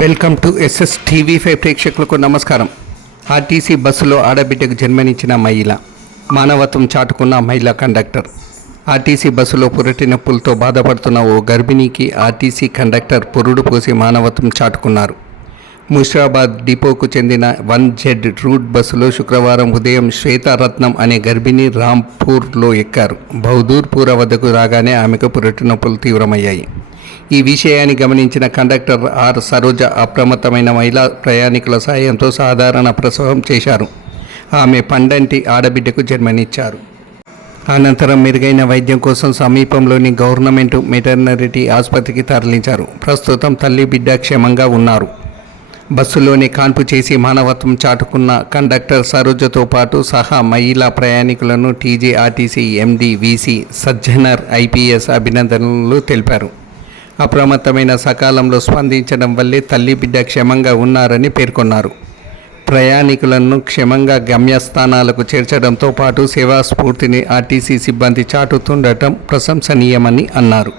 Welcome to SS TV five ప్రేక్షకులకు నమస్కారం. RTC బస్సులో ఆడబిడ్డకు జన్మనిచ్చిన మహిళ మానవత్వం చాటుకున్న మహిళా కండక్టర్. ఆర్టీసీ బస్సులో పురటి నొప్పులతో బాధపడుతున్న ఓ గర్భిణికి ఆర్టీసీ కండక్టర్ పురుడు పోసి మానవత్వం చాటుకున్నారు. ముషిరాబాద్ డిపోకు చెందిన వన్ జెడ్ రూట్ బస్సులో శుక్రవారం ఉదయం శ్వేతారత్నం అనే గర్భిణి రాంపూర్లో ఎక్కారు. బహదూర్పూర వద్దకు రాగానే ఆమెకు పురటి నొప్పులు తీవ్రమయ్యాయి. ఈ విషయాన్ని గమనించిన కండక్టర్ ఆర్ సరోజ అప్రమత్తమైన మహిళా ప్రయాణికుల సాయంతో సాధారణ ప్రసవం చేశారు. ఆమె పండంటి ఆడబిడ్డకు జన్మనిచ్చారు. అనంతరం మెరుగైన వైద్యం కోసం సమీపంలోని గవర్నమెంట్ మెటర్నరిటీ ఆసుపత్రికి తరలించారు. ప్రస్తుతం తల్లి బిడ్డ క్షేమంగా ఉన్నారు. బస్సులోనే కాన్పు చేసి మానవత్వం చాటుకున్న కండక్టర్ సరోజతో పాటు సహా మహిళా ప్రయాణికులను TGRTC MD VC Sajjanar IPS అభినందనలు తెలిపారు. అప్రమత్తమైన సకాలంలో స్పందించడం వల్లే తల్లి బిడ్డ క్షేమంగా ఉన్నారని పేర్కొన్నారు. ప్రయాణికులను క్షేమంగా గమ్యస్థానాలకు చేర్చడంతో పాటు సేవా స్ఫూర్తిని ఆర్టీసీ సిబ్బంది చాటుతుండటం ప్రశంసనీయమని అన్నారు.